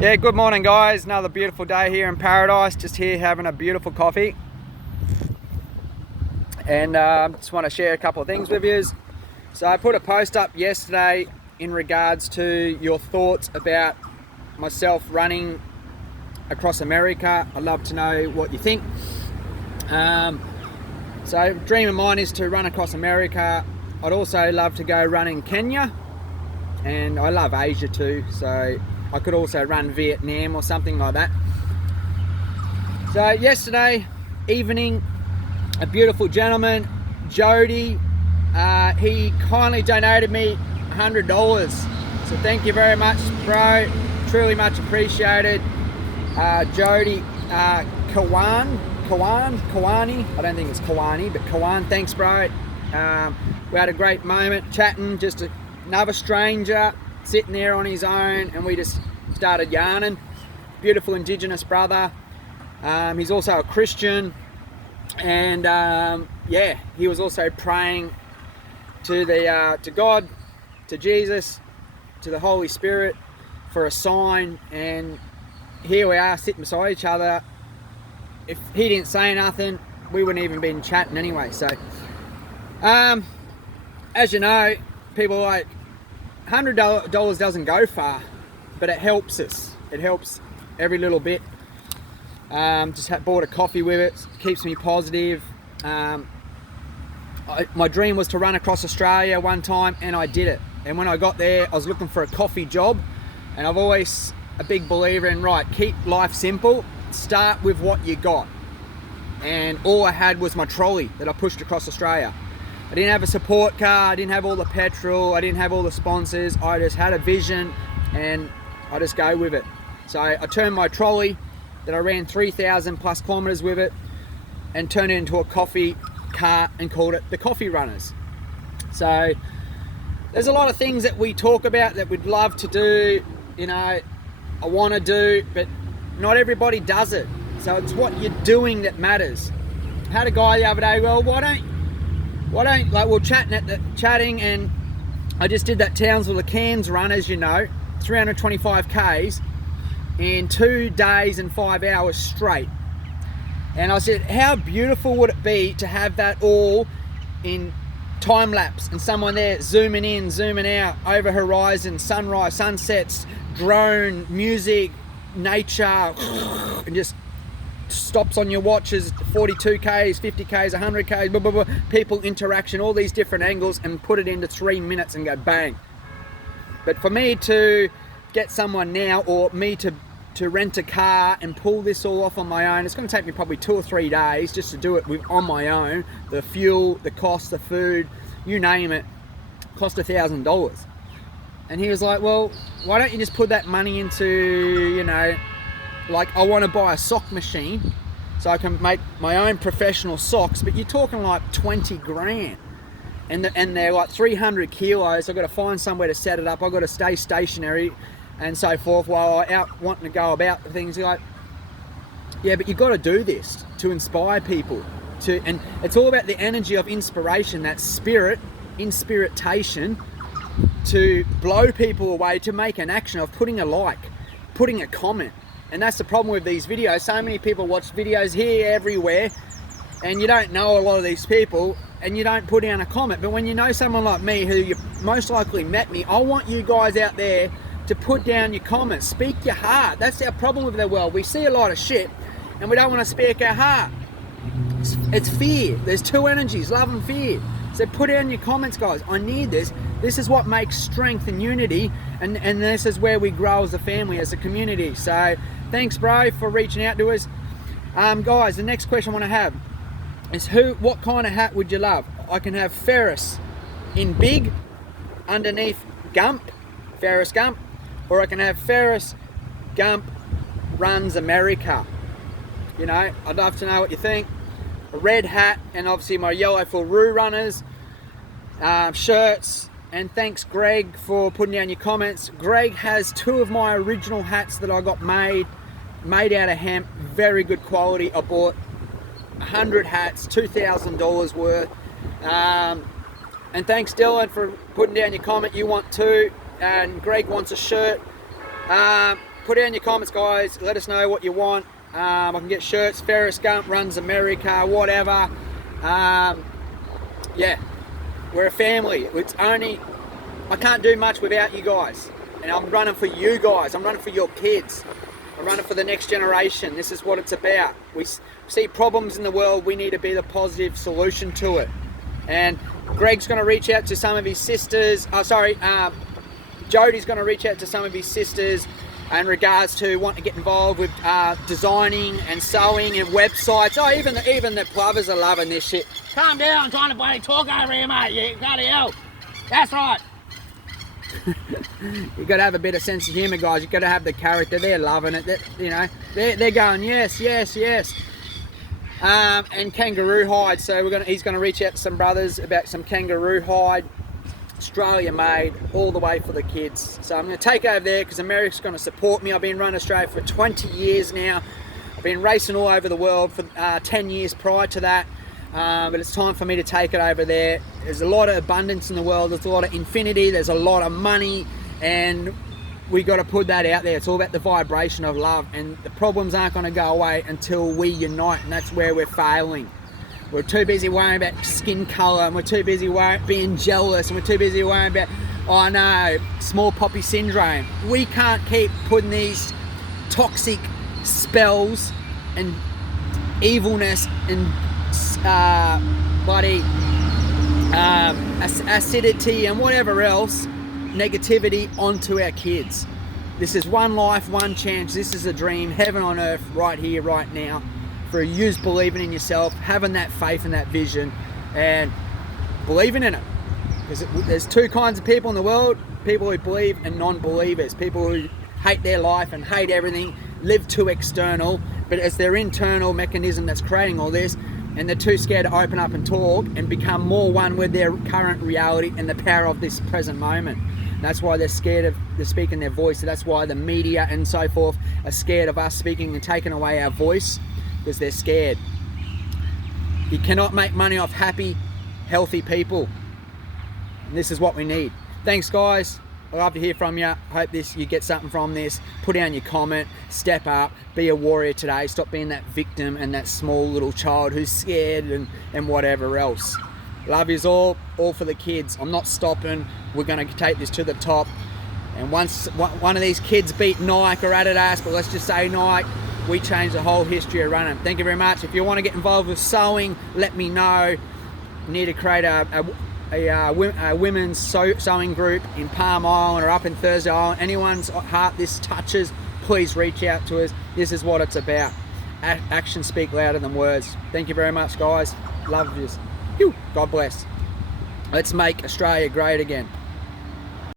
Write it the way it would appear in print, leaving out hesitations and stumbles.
Yeah, good morning guys. Another beautiful day here in paradise. Just here having a beautiful coffee. And just want to share a couple of things with you. So I put a post up yesterday in regards to your thoughts about myself running across America. I'd love to know what you think. So a dream of mine is to run across America. I'd also love to go run in Kenya. And I love Asia too, so I could also run Vietnam or something like that. So yesterday evening, a beautiful gentleman, Jody, he kindly donated me $100. So thank you very much, bro. Truly much appreciated. Jody, Kawani, I don't think it's Kawani, but Kawan, thanks bro. We had a great moment chatting, just another stranger sitting there on his own, and we just started yarning. Beautiful Indigenous brother. He's also a Christian, and yeah, he was also praying to to God, to Jesus, to the Holy Spirit for a sign. And here we are sitting beside each other. If he didn't say nothing, we wouldn't even been chatting anyway. So as you know, people, like, $100 doesn't go far, but it helps us. It helps every little bit. Just bought a coffee with it. Keeps me positive. My dream was to run across Australia one time, and I did it. And when I got there, I was looking for a coffee job, and I've always a big believer in, right, keep life simple. Start with what you got. And all I had was my trolley that I pushed across Australia. I didn't have a support car, I didn't have all the petrol, I didn't have all the sponsors. I just had a vision, and I just go with it. So I turned my trolley that I ran 3,000 plus kilometers with it, and turned it into a coffee cart and called it the Coffee Runners. So there's a lot of things that we talk about that we'd love to do, you know, I want to do, but not everybody does it. So it's what you're doing that matters. I had a guy the other day, well, why don't, like, we're chatting, and I just did that Townsville to Cairns run, as you know, 325 Ks in 2 days and 5 hours straight. And I said, how beautiful would it be to have that all in time lapse, and someone there zooming in, zooming out, over horizon, sunrise, sunsets, drone, music, nature, and just stops on your watches, 42 Ks, 50 Ks, 100 Ks, blah, blah, blah, people, interaction, all these different angles, and put it into 3 minutes and go bang. But for me to get someone now, or me to rent a car and pull this all off on my own, it's going to take me probably 2 or 3 days just to do it on my own. The fuel, the cost, the food, you name it, cost $1,000. And he was like, well, why don't you just put that money into, you know, like, I want to buy a sock machine so I can make my own professional socks, but you're talking like 20 grand. And they're like 300 kilos. I've got to find somewhere to set it up. I've got to stay stationary and so forth while I out wanting to go about things. You're like, yeah, but you've got to do this to inspire people. And it's all about the energy of inspiration, that spirit, inspiritation, to blow people away, to make an action of putting a like, putting a comment. And that's the problem with these videos. So many people watch videos here, everywhere, and you don't know a lot of these people, and you don't put down a comment. But when you know someone like me, who you most likely met me, I want you guys out there to put down your comments. Speak your heart. That's our problem with the world. We see a lot of shit, and we don't want to speak our heart. It's fear. There's two energies, love and fear. So put down your comments, guys. I need this. This is what makes strength and unity, and this is where we grow as a family, as a community. So thanks, bro, for reaching out to us. Guys, the next question I want to have is, what kind of hat would you love? I can have Ferris in big, underneath Gump, Ferris Gump, or I can have Ferris Gump runs America. You know, I'd love to know what you think. A red hat, and obviously my yellow for Roo Runners shirts. And thanks, Greg, for putting down your comments. Greg has 2 of my original hats that I got made out of hemp, very good quality. I bought 100 hats, $2,000 worth. And thanks, Dylan, for putting down your comment. You want 2, and Greg wants a shirt. put down your comments, guys. Let us know what you want. I can get shirts. Ferris Gump runs America, whatever. Yeah, we're a family. It's only, I can't do much without you guys. And I'm running for you guys. I'm running for your kids. I'm running for the next generation. This is what it's about. We see problems in the world. We need to be the positive solution to it. And Greg's going to reach out to some of his sisters. Jody's going to reach out to some of his sisters in regards to wanting to get involved with designing and sewing and websites. Oh, even the plovers are loving this shit. Calm down, I'm trying to bloody talk over here, mate. You bloody hell. That's right. You got to have a bit of sense of humour, guys. You got to have the character. They're loving it. They're going yes, yes, yes. And kangaroo hide. So he's gonna reach out to some brothers about some kangaroo hide, Australia made, all the way for the kids. So I'm going to take over there because America's going to support me. I've been running Australia for 20 years now. I've been racing all over the world for 10 years prior to that. But it's time for me to take it over there. There's a lot of abundance in the world. There's a lot of infinity. There's a lot of money, and we got to put that out there. It's all about the vibration of love, and the problems aren't going to go away until we unite, and that's where we're failing. We're too busy worrying about skin colour, and we're too busy being jealous, and we're too busy worrying about, oh no, small poppy syndrome. We can't keep putting these toxic spells and evilness and acidity and whatever else, negativity onto our kids. This is one life, one chance. This is a dream, heaven on earth, right here, right now. For you believing in yourself, having that faith and that vision, and believing in it. Because there's two kinds of people in the world: people who believe and non-believers. People who hate their life and hate everything, live too external, but it's their internal mechanism that's creating all this, and they're too scared to open up and talk and become more one with their current reality and the power of this present moment. That's why they're scared of speaking their voice. That's why the media and so forth are scared of us speaking and taking away our voice, because they're scared. You cannot make money off happy, healthy people. And this is what we need. Thanks, guys. I'd love to hear from you. Hope you get something from this. Put down your comment. Step up. Be a warrior today. Stop being that victim and that small little child who's scared and whatever else. Love yous all for the kids. I'm not stopping. We're going to take this to the top. And once one of these kids beat Nike or Adidas, but let's just say Nike, we change the whole history of running. Thank you very much. If you want to get involved with sewing, let me know. You need to create a women's sewing group in Palm Island or up in Thursday Island. Anyone's heart this touches, please reach out to us. This is what it's about. Actions speak louder than words. Thank you very much, guys. Love you. God bless. Let's make Australia great again.